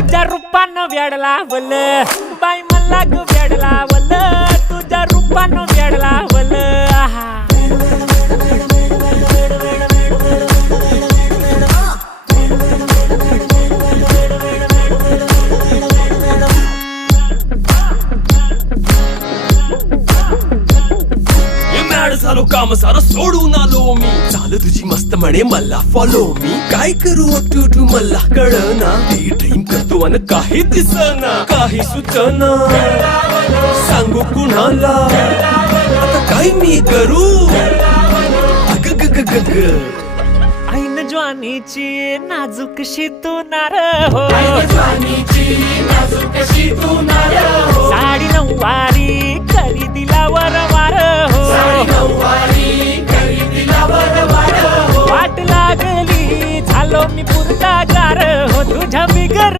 तुझ्या रूपानं वेड लावल बाई मला ग वेड लावल तुझ्या रूपानं वेड लावल झालो काम सारं सोडून आलो मी चाल तुझी मस्त म्हणे मला फॉलो मी काय करू टू मला कळना ती ड्रीम करतो आणि काही दिसना काही सुचना सांगू कुणाला आता काय मी करू अग ग ग ग ग ऐन ज्वानीची नाजूकशी तू नार हो साडी नऊवारी करी दिला वरवार हो वाट लागली झालो मी पुरता गार हो तुझ्या